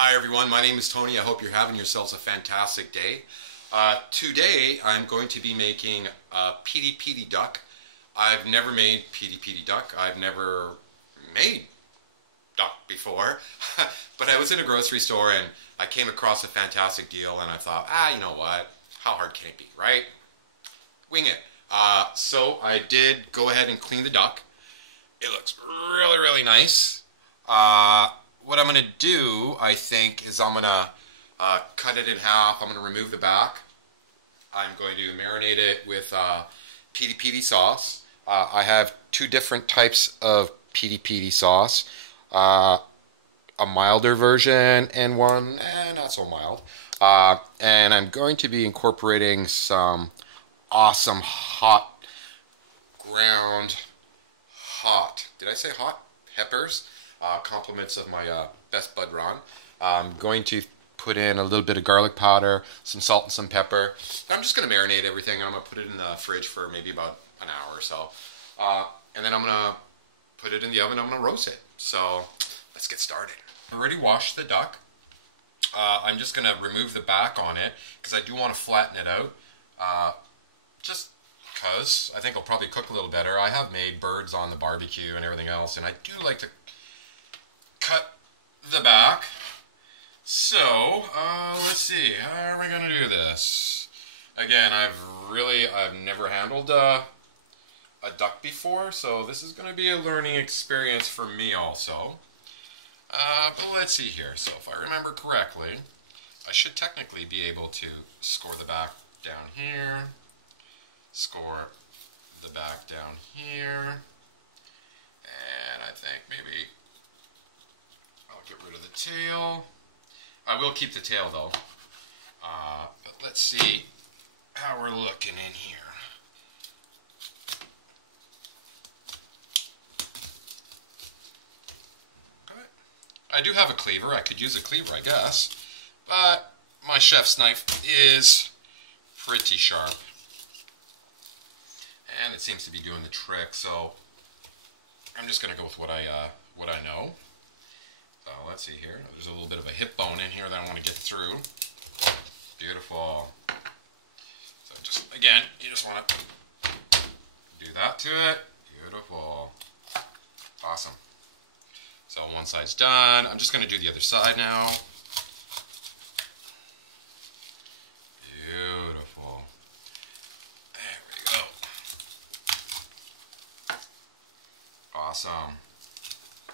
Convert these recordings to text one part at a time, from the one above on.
Hi everyone, my name is Tony. I hope you're having yourselves a fantastic day. Today I'm going to be making a piri duck. I've never made piri duck. I've never made duck before, but I was in a grocery store and I came across a fantastic deal and I thought, you know what? How hard can it be, right? Wing it. So I did go ahead and clean the duck. It looks really, really nice. What I'm going to do, I think, is I'm going to cut it in half. I'm going to remove the back. I'm going to marinate it with piri sauce. I have two different types of piri sauce. A milder version and one not so mild. And I'm going to be incorporating some awesome hot ground did I say hot? Peppers. Compliments of my best bud Ron. I'm going to put in a little bit of garlic powder, some salt and some pepper. I'm just going to marinate everything. I'm going to put it in the fridge for maybe about an hour or so. And then I'm going to put it in the oven. I'm going to roast it. So let's get started. I already washed the duck. I'm just going to remove the back on it because I do want to flatten it out. Just because I think it'll probably cook a little better. I have made birds on the barbecue and everything else, and I do like to cut the back. So, let's see, how are we going to do this? Again, I've never handled a duck before, so this is going to be a learning experience for me also. But let's see here. So if I remember correctly, I should technically be able to score the back down here, score the back down here, and I think maybe I'll get rid of the tail. I will keep the tail though, but let's see how we're looking in here. Okay. I do have a cleaver. I could use a cleaver, I guess, but my chef's knife is pretty sharp. And it seems to be doing the trick, so I'm just going to go with what I know. So let's see here. There's a little bit of a hip bone in here that I want to get through. Beautiful. So just, again, you just want to do that to it. Beautiful. Awesome. So one side's done. I'm just going to do the other side now. Beautiful. There we go. Awesome.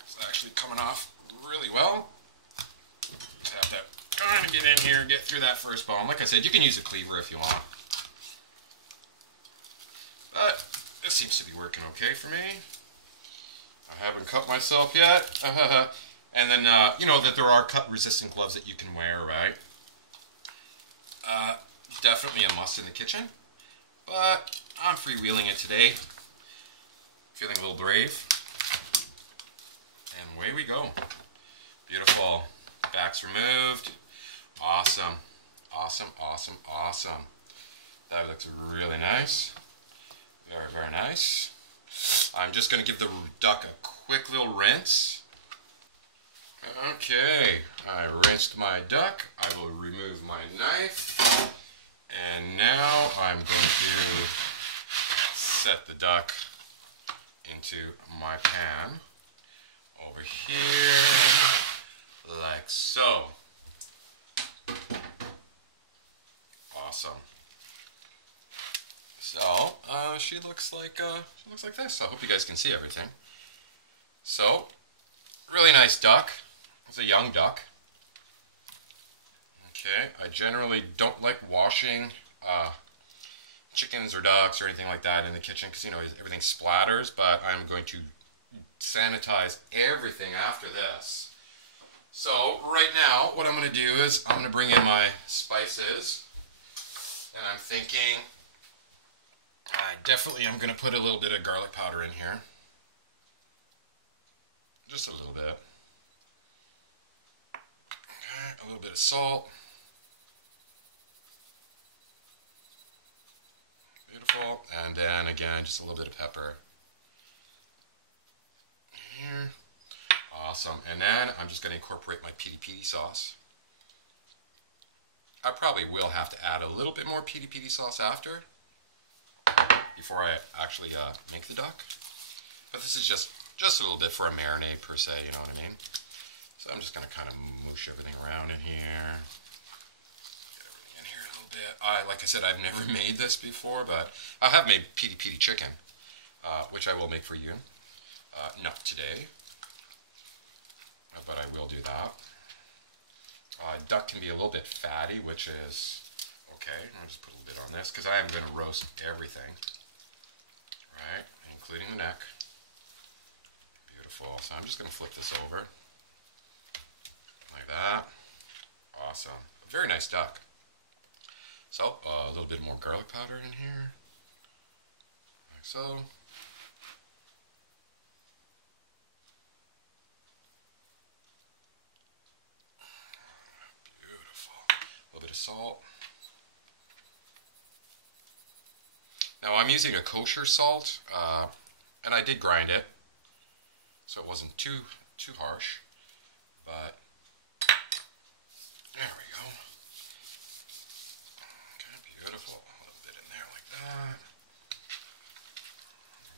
It's actually coming off really well. Just have to kind of get in here and get through that first bone. Like I said, you can use a cleaver if you want. But this seems to be working okay for me. I haven't cut myself yet. And then, you know that there are cut-resistant gloves that you can wear, right? Definitely a must in the kitchen. But I'm freewheeling it today. Feeling a little brave. And away we go. Beautiful. Back's removed. Awesome. Awesome, awesome, awesome. That looks really nice. Very, very nice. I'm just going to give the duck a quick little rinse. Okay. I rinsed my duck. I will remove my knife. And now I'm going to set the duck into my pan over here, like so. Awesome. So she looks like this. I hope you guys can see everything. So, really nice duck. It's a young duck. Okay, I generally don't like washing chickens or ducks or anything like that in the kitchen because, you know, everything splatters, but I'm going to sanitize everything after this. So right now what I'm going to do is I'm going to bring in my spices, and I'm thinking I definitely am going to put a little bit of garlic powder in here. Just a little bit. Okay, a little bit of salt. Beautiful. And then again, just a little bit of pepper. Here. Awesome. And then I'm just going to incorporate my piri sauce. I probably will have to add a little bit more piri sauce after, before I actually make the duck. But this is just a little bit for a marinade per se, you know what I mean? So I'm just going to kind of moosh everything around in here. Get everything in here a little bit. Like I said, I've never made this before, but I have made piri chicken, which I will make for you. Not today, but I will do that. Duck can be a little bit fatty, which is okay. I'll just put a little bit on this because I am going to roast everything, right, including the neck. Beautiful. So I'm just going to flip this over like that. Awesome. A very nice duck. So a little bit more garlic powder in here, like so. Salt. Now I'm using a kosher salt, and I did grind it, so it wasn't too harsh. But there we go. Okay, beautiful. A little bit in there like that.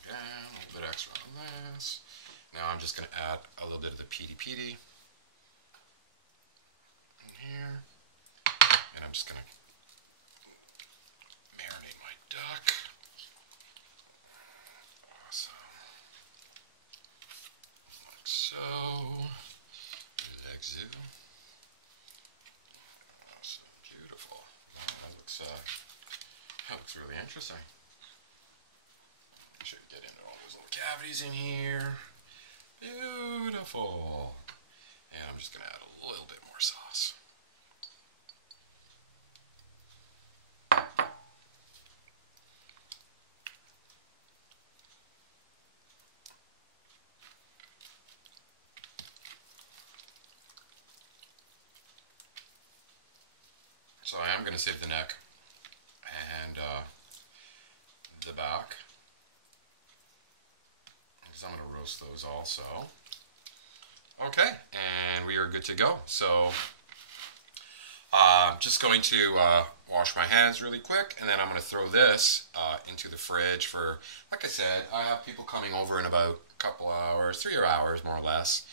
Again, a little bit extra on this. Now I'm just going to add a little bit of the piri in here. And I'm just going to marinate my duck. Awesome. Like so. Like so. Awesome. Beautiful. Wow, that looks really interesting. Make sure you get into all those little cavities in here. Beautiful. And I'm just going to add a little bit more sauce. So I am going to save the neck and the back, because I'm going to roast those also. Okay, and we are good to go. So I'm just going to wash my hands really quick, and then I'm going to throw this into the fridge for, like I said, I have people coming over in about a couple hours, 3 hours more or less,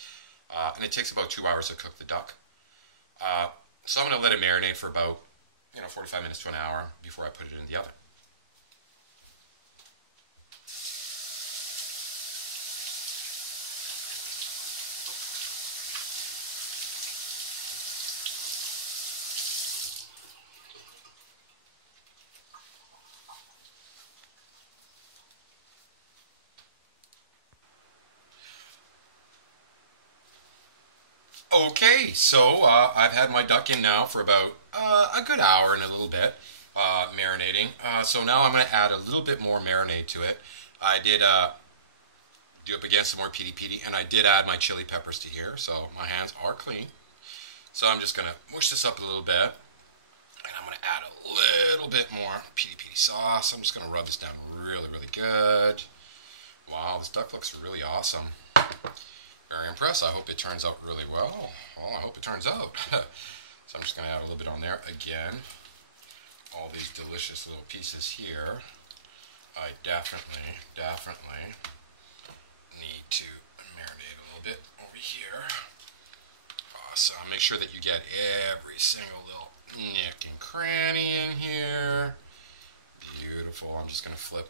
and it takes about 2 hours to cook the duck. So I'm going to let it marinate for about 45 minutes to an hour before I put it in the oven. Okay, so I've had my duck in now for about a good hour and a little bit marinating. So now I'm going to add a little bit more marinade to it. I did do up against some more piri, and I did add my chili peppers to here, so my hands are clean. So I'm just going to mush this up a little bit, and I'm going to add a little bit more piri sauce. I'm just going to rub this down really, really good. Wow, this duck looks really awesome. Very impressed. I hope it turns out really well. Well, I hope it turns out. So I'm just going to add a little bit on there. Again, all these delicious little pieces here. I definitely need to marinate a little bit over here. Awesome. Make sure that you get every single little nick and cranny in here. Beautiful. I'm just going to flip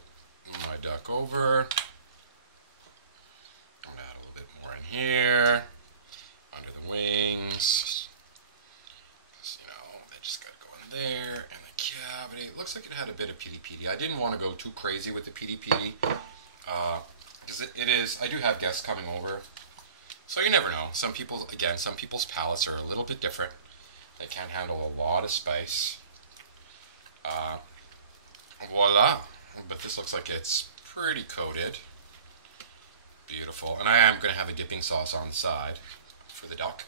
my duck over. I'm going to add a little bit more in here, under the wings. They just got to go in there, and the cavity. It looks like it had a bit of piri. I didn't want to go too crazy with the piri, because it is, I do have guests coming over, so you never know. Some people's palates are a little bit different. They can't handle a lot of spice. Voila. But this looks like it's pretty coated. Beautiful. And I am going to have a dipping sauce on the side for the duck.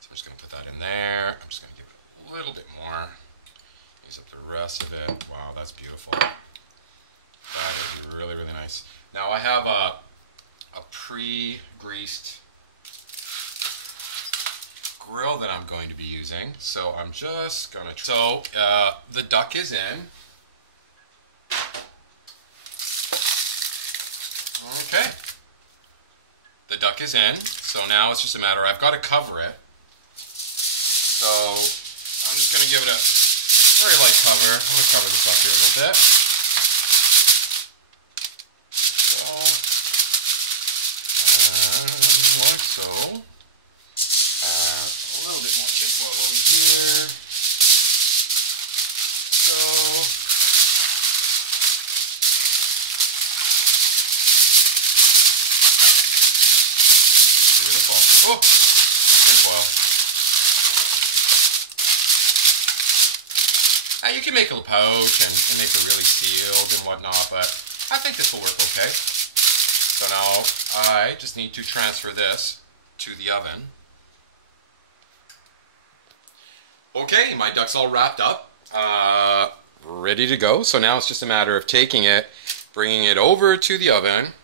So I'm just going to put that in there. I'm just going to give it a little bit more. Use up the rest of it. Wow, that's beautiful. That would be really, really nice. Now I have a pre-greased grill that I'm going to be using. So I'm just gonna. So the duck is in. Okay. The duck is in. So now it's just a matter. I've got to cover it. So I'm just gonna give it a very light cover. I'm gonna cover this up here a little bit. Like so. A little bit more tin foil over here. So. Beautiful. Oh! Tin foil. Now you can make a pouch and make it really sealed and whatnot, but I think this will work okay. So now I just need to transfer this to the oven. Okay, my duck's all wrapped up, ready to go. So now it's just a matter of taking it, bringing it over to the oven,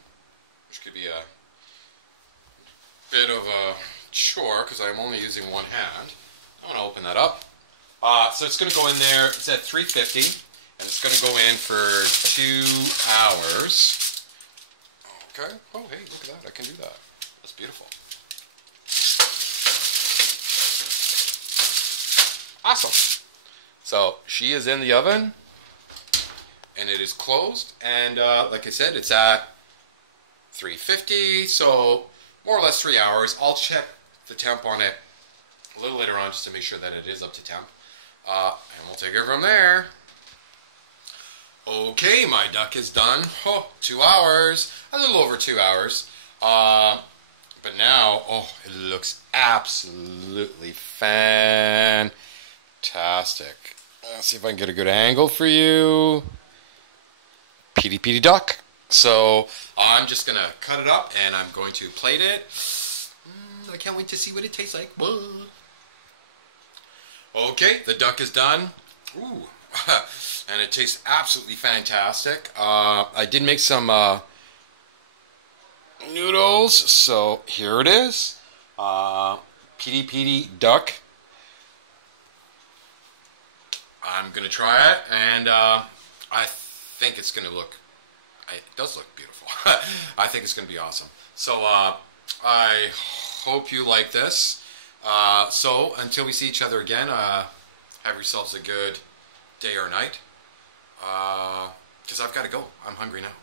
which could be a bit of a chore because I'm only using one hand. I'm going to open that up. So it's going to go in there. It's at 350, and it's going to go in for 2 hours. Okay. Oh, hey, look at that. I can do that. That's beautiful. Awesome. So she is in the oven, and it is closed. And like I said, it's at 350, so more or less 3 hours. I'll check the temp on it a little later on just to make sure that it is up to temp. And we'll take it from there. Okay, my duck is done. Oh, 2 hours. A little over 2 hours. But now, oh, it looks absolutely fantastic. Let's see if I can get a good angle for you. Piri duck. So I'm just going to cut it up and I'm going to plate it. I can't wait to see what it tastes like. Whoa. Okay, the duck is done. Ooh. And it tastes absolutely fantastic. I did make some noodles, so here it is. Piri duck. I'm gonna try it, and I think it's gonna look. It does look beautiful. I think it's gonna be awesome. So I hope you like this. So until we see each other again, have yourselves a good day or night. Because I've got to go. I'm hungry now.